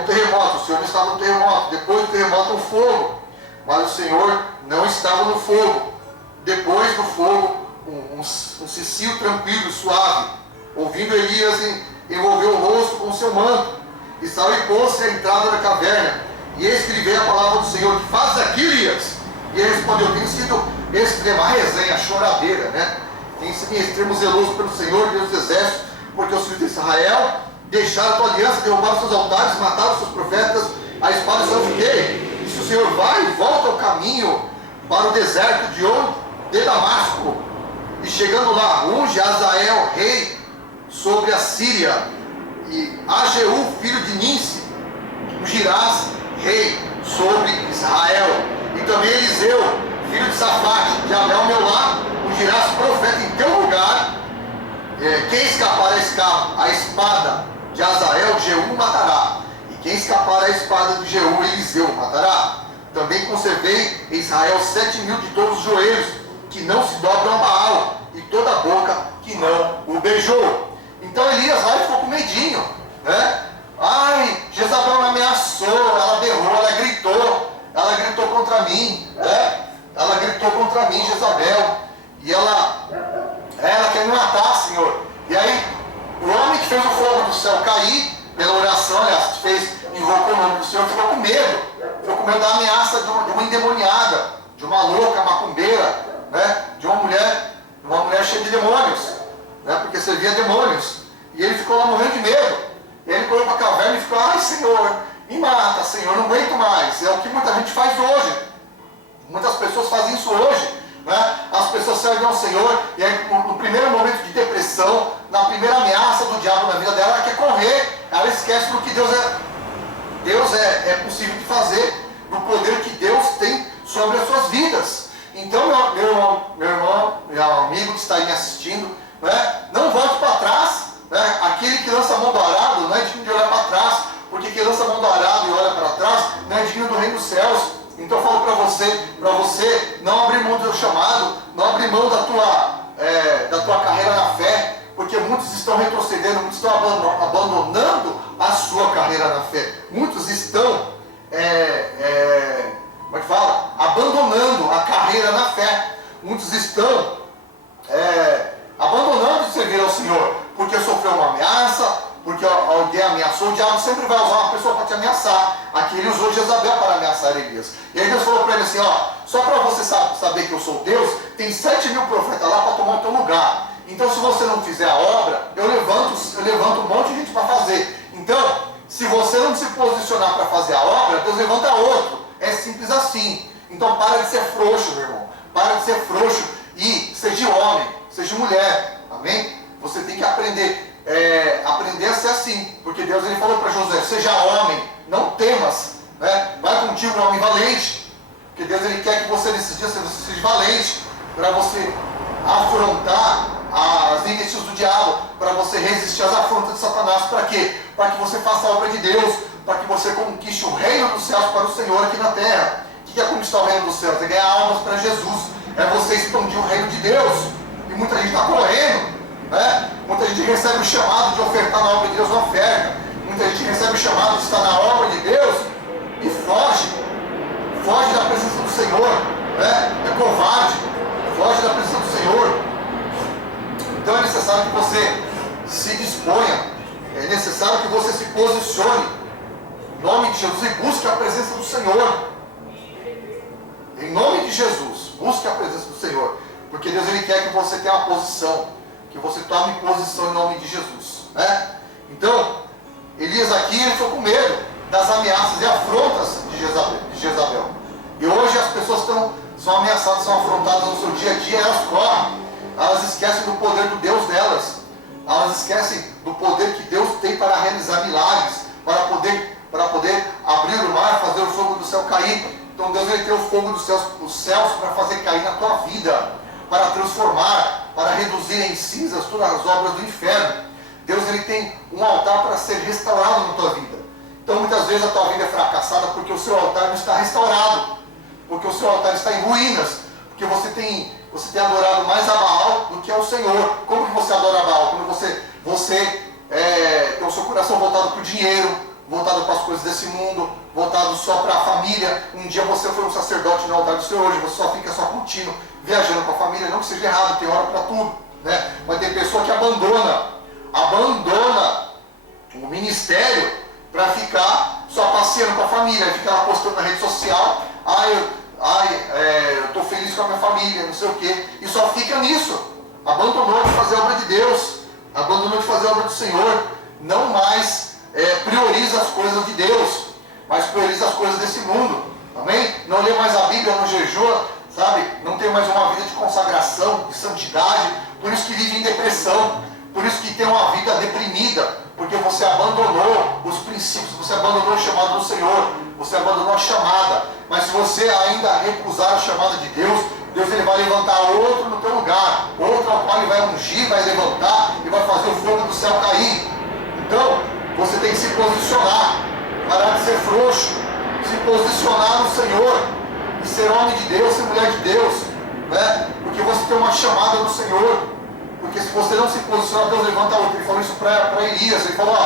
um terremoto. O Senhor não estava no terremoto. Depois do terremoto, um fogo. Mas o Senhor não estava no fogo. Depois do fogo, um cicio tranquilo e suave. Ouvindo, Elias envolveu o rosto com o seu manto, e saiu e pôs-se à entrada da caverna. E eis que lhe veio a palavra do Senhor: que fazes aqui, Elias? E ele respondeu: tenho sido extrema resenha, choradeira, né? Tenho sido em extremo zeloso pelo Senhor, Deus dos exércitos, porque os filhos de Israel deixaram a tua aliança, derrubaram seus altares, mataram os seus profetas, a espada só eu fiquei. E se o Senhor vai e volta ao caminho para o deserto de Damasco, e chegando lá, unge Azael rei sobre a Síria, e a Jeú filho de Ninsi ungirás rei sobre Israel, e também Eliseu filho de Safate de Abel meu lado ungirás profeta em teu lugar. Quem escapar a espada de Azael, Jeú matará, e quem escapar a espada de Jeú, Eliseu matará. Também conservei em Israel 7.000 de todos os joelhos que não se dobram a Baal, e toda a boca que não o beijou. Então Elias lá ficou com medinho, né? Ai, Jezabel me ameaçou, ela berrou, ela gritou contra mim, né? Ela gritou contra mim, Jezabel, e ela quer me matar, Senhor. E aí, o homem que fez o fogo do céu cair, pela oração, aliás, invocou o nome do Senhor, ficou com medo da ameaça de uma endemoniada, de uma louca, macumbeira, né? De uma mulher cheia de demônios, né? Porque servia demônios. E ele ficou lá morrendo de medo. E ele correu para a caverna e ficou: ai, Senhor, me mata, Senhor, não aguento mais. É o que muita gente faz hoje. Muitas pessoas fazem isso hoje, né? As pessoas servem ao Senhor, e aí, no primeiro momento de depressão, na primeira ameaça do diabo na vida dela, ela quer correr. Ela esquece do que Deus é possível de fazer, do poder que Deus tem sobre as suas vidas. Então, meu irmão, meu amigo que está aí me assistindo, né? Não volte para trás, né? Aquele que lança a mão do arado não é digno de olhar para trás, porque quem lança a mão do arado e olha para trás não é digno do reino dos céus. Então eu falo para você não abrir mão do teu chamado, não abrir mão da tua carreira na fé, porque muitos estão retrocedendo, muitos estão abandonando a sua carreira na fé. Muitos estão, como é que fala? Abandonando a carreira na fé. Muitos estão abandonando de servir ao Senhor, porque sofreu uma ameaça, porque alguém ameaçou. O diabo sempre vai usar uma pessoa para te ameaçar. Aqui ele usou Jezabel para ameaçar Elias. E aí Deus falou para ele assim: só para você saber que eu sou Deus, tem 7.000 profetas lá para tomar o teu lugar. Então, se você não fizer a obra, eu levanto um monte de gente para fazer. Então, Se você não se posicionar para fazer a obra, Deus levanta outro. É simples assim. Então para de ser frouxo, meu irmão. Para de ser frouxo e seja homem, seja mulher. Amém? Você tem que aprender a ser assim. Porque Deus ele falou para Josué, seja homem, não temas. Né? Vai contigo um homem valente. Porque Deus ele quer que você nesses dias você seja valente. Para você afrontar as investidas do diabo, para você resistir às afrontas de Satanás. Para quê? Para que você faça a obra de Deus, para que você conquiste o reino dos céus para o Senhor aqui na terra. O que é conquistar o reino dos céus? É ganhar almas para Jesus, é você expandir o reino de Deus. E muita gente está correndo, né? Muita gente recebe o chamado de ofertar na obra de Deus, não oferta. Muita gente recebe o chamado de estar na obra de Deus e foge da presença do Senhor, né? É covarde, foge da presença do Senhor. Então é necessário que você se disponha, é necessário que você se posicione em nome de Jesus e busque a presença do Senhor. Em nome de Jesus, busque a presença do Senhor, porque Deus ele quer que você tenha uma posição, que você tome posição em nome de Jesus, né? Então, Elias aqui ele ficou com medo das ameaças e afrontas de Jezabel. E hoje as pessoas são ameaçadas, são afrontadas no seu dia a dia, elas correm. Elas esquecem do poder do Deus delas. Elas esquecem do poder que Deus tem para realizar milagres, para poder abrir o mar, fazer o fogo do céu cair. Então Deus ele tem o fogo dos céus para fazer cair na tua vida, para transformar, para reduzir em cinzas todas as obras do inferno. Deus ele tem um altar para ser restaurado na tua vida. Então muitas vezes a tua vida é fracassada porque o seu altar não está restaurado, porque o seu altar está em ruínas, porque você tem adorado mais a Baal do que ao Senhor. Como que você adora a Baal? Quando você tem o seu coração voltado para o dinheiro, voltado para as coisas desse mundo, voltado só para a família. Um dia você foi um sacerdote no altar do Senhor, hoje você só fica curtindo, viajando com a família. Não que seja errado, tem hora para tudo, né? Mas tem pessoa que abandona o ministério para ficar só passeando com a família, ficar lá postando na rede social, eu estou feliz com a minha família, não sei o quê, e só fica nisso. Abandonou de fazer a obra de Deus, abandonou de fazer a obra do Senhor, não mais prioriza as coisas de Deus, mas prioriza as coisas desse mundo, amém? Não lê mais a Bíblia, não jejua, sabe? Não tem mais uma vida de consagração, de santidade, por isso que vive em depressão, por isso que tem uma vida deprimida, porque você abandonou os princípios, você abandonou o chamado do Senhor, você abandonou a chamada. Mas se você ainda recusar a chamada de Deus, Deus ele vai levantar outro no teu lugar, outro ao qual ele vai ungir, vai levantar e vai fazer o fogo do céu cair. Então, você tem que se posicionar, parar de ser frouxo, se posicionar no Senhor, e ser homem de Deus, ser mulher de Deus, né? Porque você tem uma chamada do Senhor. Porque se você não se posicionar, Deus levanta outro. Ele falou isso para Elias. Ele falou,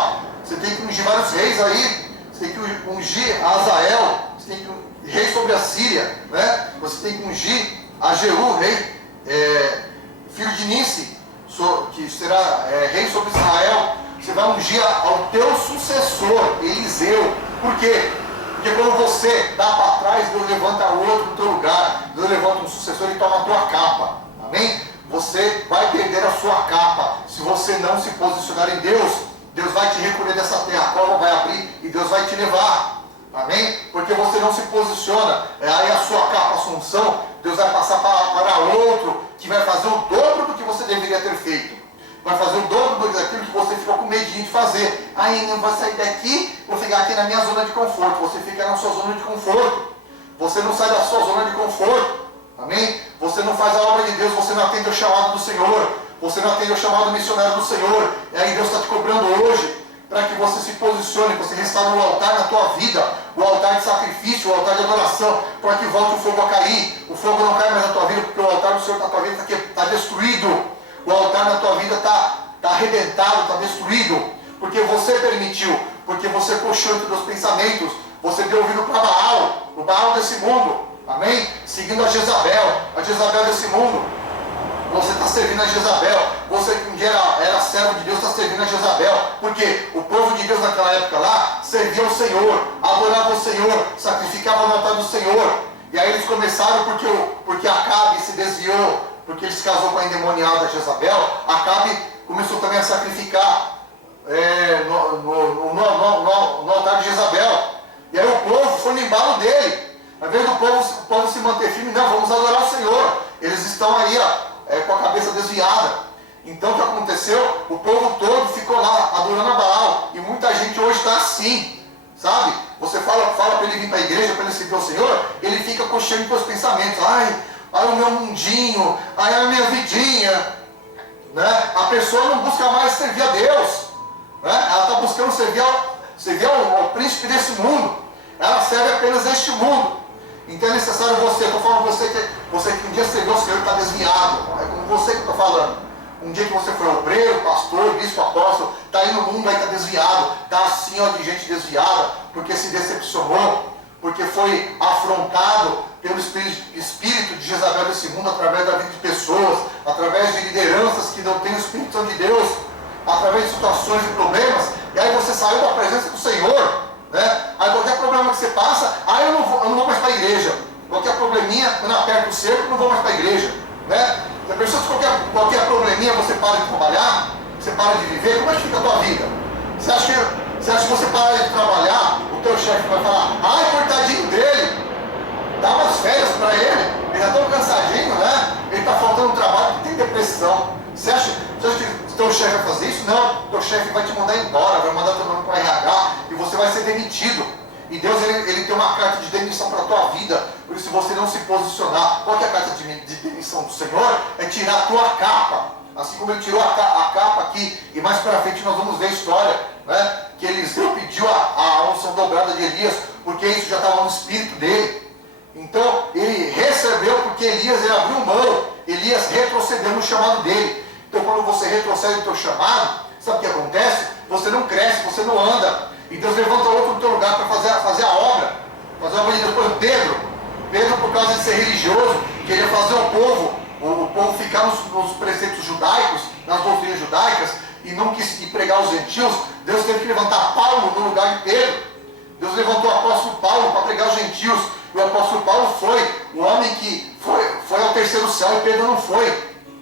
você tem que ungir vários reis aí. Você tem que ungir a Azael. Você tem que ungir rei sobre a Síria, né? Você tem que ungir a Jeú, rei, filho de Nice, que será rei sobre Israel. Você vai ungir ao teu sucessor, Eliseu. Por quê? Porque quando você dá para trás, Deus levanta outro no teu lugar. Deus levanta um sucessor e toma a tua capa. Amém? Você vai perder a sua capa. Se você não se posicionar em Deus, Deus vai te recolher dessa terra, a cova vai abrir e Deus vai te levar. Amém? Porque você não se posiciona. Aí a sua capa, a sua unção, Deus vai passar para outro que vai fazer o dobro do que você deveria ter feito. Vai fazer o dobro daquilo que você ficou com medinho de fazer. Aí não vai sair daqui, vou ficar aqui na minha zona de conforto. Você fica na sua zona de conforto. Você não sai da sua zona de conforto. Amém? Você não faz a obra de Deus, você não atende ao chamado do Senhor, você não atende ao chamado missionário do Senhor. E aí Deus está te cobrando hoje para que você se posicione, você restaure o altar na tua vida, o altar de sacrifício, o altar de adoração, para que volte o fogo a cair. O fogo não cai mais na tua vida, porque o altar do Senhor na tua vida está destruído. O altar na tua vida está arrebentado, está destruído, porque você permitiu, porque você puxou entre os pensamentos, você deu ouvido para Baal, o Baal desse mundo. Amém? Seguindo a Jezabel desse mundo. Você está servindo a Jezabel. Você que um dia era servo de Deus, está servindo a Jezabel. Porque o povo de Deus naquela época lá servia o Senhor, adorava o Senhor, sacrificava no altar do Senhor. E aí eles começaram porque Acabe se desviou, porque ele se casou com a endemoniada Jezabel. Acabe começou também a sacrificar no altar de Jezabel. E aí o povo foi no embalo dele. Ao invés do povo se manter firme, não, vamos adorar o Senhor. Eles estão aí com a cabeça desviada. Então o que aconteceu? O povo todo ficou lá adorando a Baal. E muita gente hoje está assim, sabe? Você fala para ele vir para a igreja, para ele servir ao Senhor, ele fica cocheando com os pensamentos. Ai, o meu mundinho, ai, a minha vidinha. Né? A pessoa não busca mais servir a Deus. Né? Ela está buscando servir ao príncipe desse mundo. Ela serve apenas este mundo. Então é necessário você, eu estou falando você que um dia serviu ao Senhor e está desviado. É como você que está falando. Um dia que você foi obreiro, pastor, bispo, apóstolo, está aí no mundo, aí está desviado, está assim, ó, de gente desviada, porque se decepcionou, porque foi afrontado pelo espírito de Jezabel desse mundo, através da vida de pessoas, através de lideranças que não têm o Espírito Santo de Deus, através de situações e problemas, e aí você saiu da presença do Senhor, né? Aí qualquer problema que você passa, eu não vou mais para a igreja, qualquer probleminha, quando aperta o cerco, não vou mais para a igreja, né? Se a pessoa, qualquer probleminha, você para de trabalhar, você para de viver, como é que fica a tua vida? Você acha que você para de trabalhar, o teu chefe vai falar, ai, coitadinho dele, dá umas férias para ele já tão cansadinho, né? Ele está faltando trabalho, tem depressão. Você acha que o teu chefe vai fazer isso? Não, o teu chefe vai te mandar embora, vai mandar teu nome para RH e você vai ser demitido. E Deus ele tem uma carta de demissão para a tua vida. Por isso, se você não se posicionar, qual que é a carta de demissão do Senhor? É tirar a tua capa. Assim como ele tirou a capa aqui, e mais para frente nós vamos ver a história, né? Que Eliseu pediu a unção dobrada de Elias, porque isso já estava no espírito dele. Então, ele recebeu porque Elias ele abriu mão. Elias retrocedeu no chamado dele. Então, quando você retrocede no teu chamado, sabe o que acontece? Você não cresce, você não anda. E Deus levanta outro no teu lugar para fazer a obra. Fazer a obra de Deus. Por exemplo, Pedro, por causa de ser religioso, queria fazer o povo ficar nos preceitos judaicos, nas doutrinas judaicas, e não quis pregar aos gentios. Deus teve que levantar Paulo no lugar de Pedro. Deus levantou o apóstolo Paulo para pregar aos gentios. E o apóstolo Paulo foi o homem que foi ao terceiro céu, e Pedro não foi.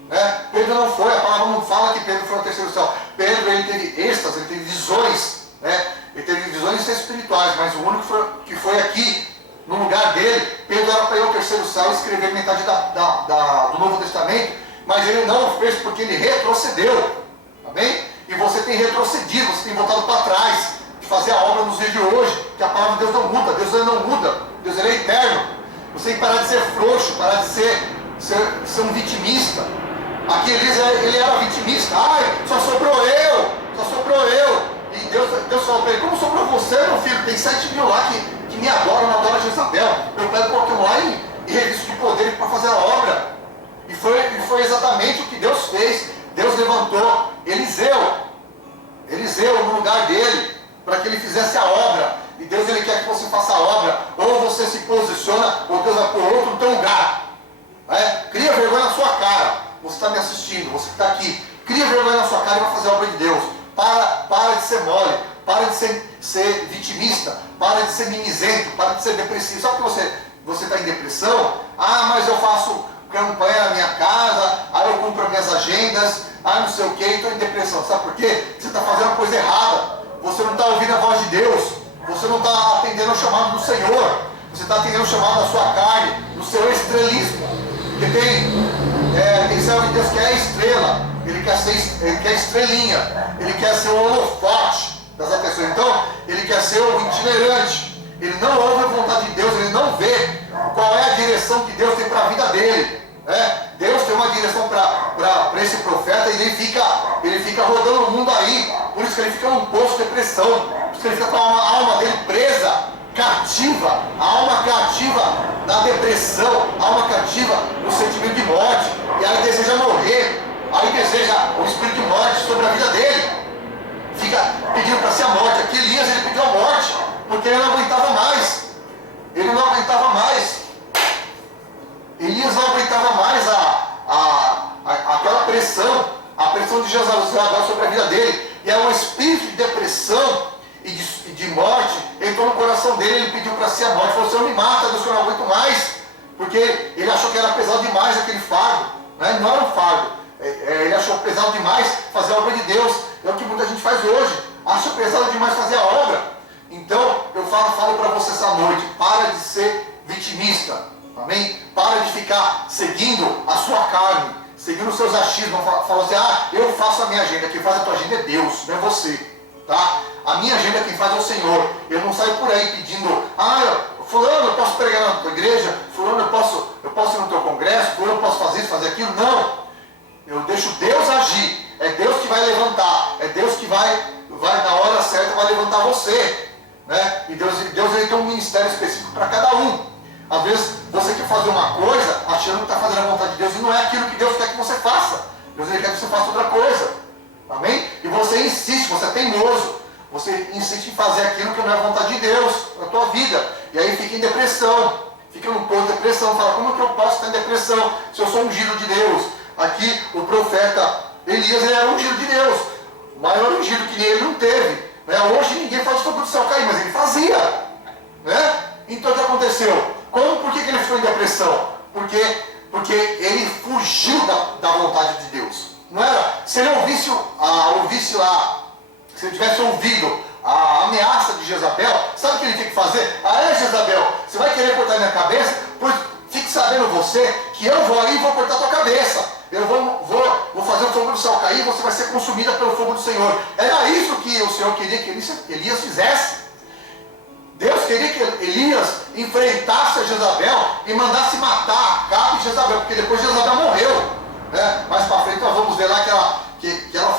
Né? Pedro não foi, a palavra não fala que Pedro foi ao terceiro céu. Pedro ele teve êxtase, ele teve visões. Né? Ele teve visões espirituais, mas o único que foi aqui, no lugar dele, Pedro era para ir ao terceiro céu e escrever metade do Novo Testamento, mas ele não o fez porque ele retrocedeu. Amém? E você tem retrocedido, você tem voltado para trás de fazer a obra nos dias de hoje, que a palavra de Deus não muda, Deus ele não muda, Deus ele é eterno. Você tem que parar de ser frouxo, parar de ser um vitimista. Aqui ele era vitimista, só sobrou eu. E Deus falou para ele, como sobrou você, meu filho? Tem 7 mil lá que me adoram, não adoram Jezabel. Eu pego qualquer um lá e revisto de poder para fazer a obra. E foi exatamente o que Deus fez. Deus levantou Eliseu no lugar dele, para que ele fizesse a obra. E Deus ele quer que você faça a obra. Ou você se posiciona, ou Deus vai pôr outro no teu lugar. Cria vergonha na sua cara. Você está me assistindo, você que está aqui. Cria vergonha na sua cara e vai fazer a obra de Deus. Para de ser mole, para de ser vitimista, para de ser mimizento, para de ser depressivo. Sabe que você está em depressão? Mas eu faço campanha na minha casa, eu cumpro as minhas agendas, não sei o que, estou em depressão. Sabe por quê? Você está fazendo a coisa errada. Você não está ouvindo a voz de Deus. Você não está atendendo ao chamado do Senhor. Você está atendendo ao chamado da sua carne, do seu estrelismo. Porque tem servo de Deus que é a estrela. Ele quer estrelinha, ele quer ser o holofote das atenções. Então, ele quer ser o itinerante. Ele não ouve a vontade de Deus, ele não vê qual é a direção que Deus tem para a vida dele. Deus tem uma direção para esse profeta e ele fica rodando o mundo aí. Por isso que ele fica num poço de depressão. Por isso que ele fica com a alma dele presa, cativa, a alma cativa na depressão, a alma cativa no sentimento de morte. E aí deseja morrer. Aí deseja o espírito de morte sobre a vida dele. Fica pedindo para ser a morte. Aqui Elias ele pediu a morte, porque ele não aguentava mais. Ele não aguentava mais. Elias não aguentava mais aquela pressão, a pressão de Jezabel sobre a vida dele. E aí um espírito de depressão e de morte entrou no coração dele. Ele pediu para ser a morte. Ele falou, Senhor, me mata, Deus, que eu não aguento mais. Porque ele achou que era pesado demais aquele fardo. Não era um fardo. Ele achou pesado demais fazer a obra de Deus. É o que muita gente faz hoje. Acha pesado demais fazer a obra. Então, eu falo para você essa noite, para de ser vitimista. Amém? Para de ficar seguindo a sua carne, seguindo os seus achismos, falando assim, eu faço a minha agenda, quem faz a tua agenda é Deus, não é você, tá? A minha agenda quem faz é o Senhor. Eu não saio por aí pedindo, fulano, eu posso pregar na tua igreja, fulano, eu posso ir no teu congresso, fulano, eu posso fazer isso, fazer aquilo, não. Eu deixo Deus agir, é Deus que vai levantar, é Deus que vai na hora certa, vai levantar você, né? E Deus ele tem um ministério específico para cada um. Às vezes você quer fazer uma coisa achando que está fazendo a vontade de Deus e não é aquilo que Deus quer que você faça. Deus ele quer que você faça outra coisa. Amém? E você insiste, você é teimoso. Você insiste em fazer aquilo que não é a vontade de Deus na tua vida. E aí fica em depressão. Fica no ponto de depressão. Fala, como que eu posso estar em depressão se eu sou ungido de Deus? Aqui o profeta Elias ele era ungido de Deus. O maior ungido que ele não teve. Né? Hoje ninguém faz fogo do céu cair, mas ele fazia. Né? Então o que aconteceu? Por que ele ficou em depressão? Porque ele fugiu da vontade de Deus. Não era? Se ele ouvisse lá, se ele tivesse ouvido a ameaça de Jezabel, sabe o que ele tinha que fazer? Jezabel, você vai querer cortar minha cabeça? Pois fique sabendo você que eu vou aí e vou cortar tua cabeça. Eu vou fazer o fogo do céu cair e você vai ser consumida pelo fogo do Senhor. Era isso que o Senhor queria que Elias fizesse. Deus queria que Elias enfrentasse a Jezabel e mandasse matar Acabe e Jezabel, porque depois Jezabel morreu. Né? Mais para frente nós vamos ver lá que ela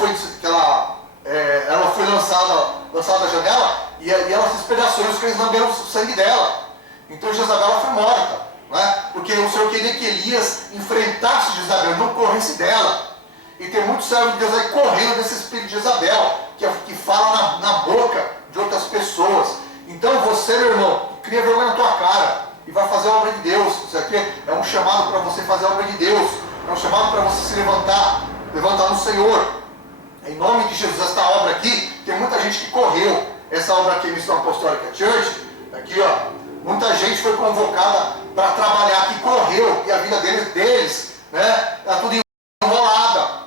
foi lançada da janela e ela se espedaçou e os cães lamberam o sangue dela. Então Jezabel foi morta. Né? Porque o Senhor queria que Elias enfrentasse Jezabel, não corresse dela. E tem muitos servos de Deus aí correndo desse espírito de Jezabel, que fala na boca de outras pessoas. Então você, meu irmão, cria vergonha na tua cara e vai fazer a obra de Deus. Isso aqui é um chamado para você fazer a obra de Deus. É um chamado para você se levantar no Senhor. Em nome de Jesus, esta obra aqui, tem muita gente que correu. Essa obra aqui, Missão Apostólica Church, aqui ó, muita gente foi convocada para trabalhar aqui, correu, e a vida deles, né, está tudo enrolada.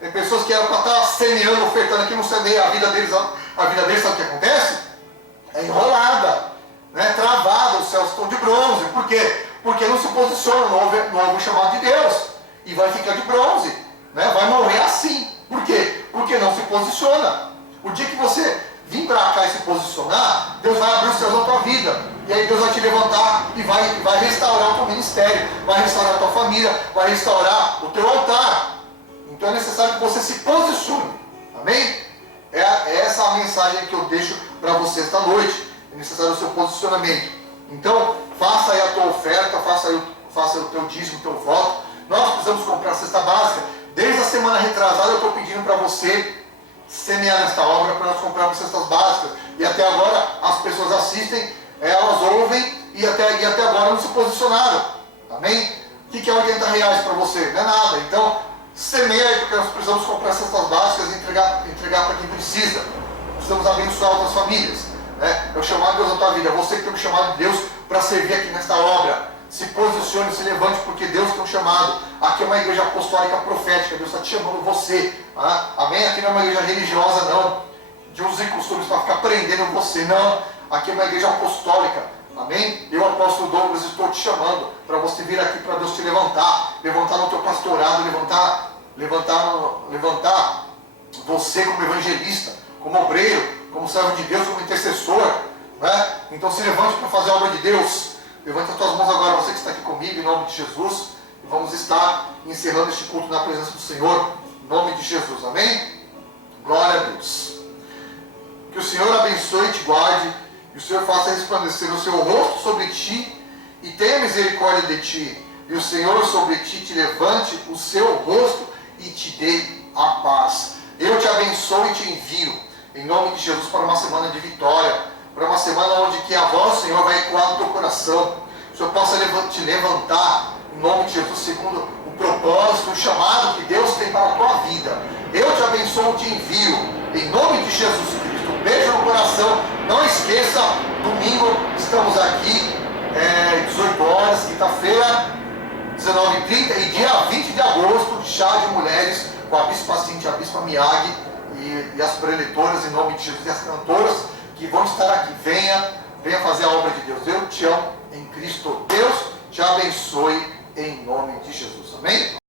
Tem pessoas que eram para estar semeando, ofertando aqui, não semeia a vida deles, sabe o que acontece? É enrolada, né? Travada, os céus estão de bronze. Por quê? Porque não se posiciona no novo chamado de Deus. E vai ficar de bronze. Né? Vai morrer assim. Por quê? Porque não se posiciona. O dia que você vir para cá e se posicionar, Deus vai abrir os céus na tua vida. E aí Deus vai te levantar e vai restaurar o teu ministério, vai restaurar a tua família, vai restaurar o teu altar. Então é necessário que você se posicione. Amém? É essa a mensagem que eu deixo para você esta noite. É necessário o seu posicionamento. Então, faça aí a tua oferta, faça o teu dízimo, o teu voto. Nós precisamos comprar a cesta básica. Desde a semana retrasada eu estou pedindo para você semear nesta obra para nós comprarmos cestas básicas. E até agora as pessoas assistem, elas ouvem e até agora não se posicionaram. Amém? O que é R$80 para você? Não é nada. Então, semeia aí, porque nós precisamos comprar cestas básicas e entregar para quem precisa. Precisamos abençoar outras famílias. Né? É o chamado de Deus na tua vida. Você que tem um chamado de Deus para servir aqui nesta obra. Se posicione, se levante, porque Deus tem um chamado. Aqui é uma igreja apostólica profética. Deus está te chamando você. Amém? Aqui não é uma igreja religiosa, não. De usos e costumes para ficar prendendo você. Não. Aqui é uma igreja apostólica. Amém? Eu, apóstolo Douglas, estou te chamando para você vir aqui para Deus te levantar. Levantar no teu pastorado. Levantar você como evangelista, como obreiro, como servo de Deus, como intercessor. Né? Então se levante para fazer a obra de Deus. Levanta as tuas mãos agora, você que está aqui comigo, em nome de Jesus. E vamos estar encerrando este culto na presença do Senhor, em nome de Jesus. Amém? Glória a Deus. Que o Senhor abençoe e te guarde, e o Senhor faça resplandecer o seu rosto sobre ti, e tenha misericórdia de ti. E o Senhor sobre ti te levante o seu rosto e te dê a paz. Eu te abençoo e te envio, em nome de Jesus, para uma semana de vitória. Para uma semana onde que a voz do Senhor vai ecoar no teu coração. O Senhor possa te levantar, em nome de Jesus, segundo o propósito, o chamado que Deus tem para a tua vida. Eu te abençoo e te envio, em nome de Jesus Cristo. Um beijo no coração. Não esqueça, domingo estamos aqui, 18 horas, quinta-feira, 19h30, e dia 20 de agosto, chá de mulheres com a Bispa Cintia e a Bispa Miyagi. e as preletoras em nome de Jesus, e as cantoras que vão estar aqui. Venha fazer a obra de Deus. Eu te amo em Cristo. Deus te abençoe em nome de Jesus. Amém?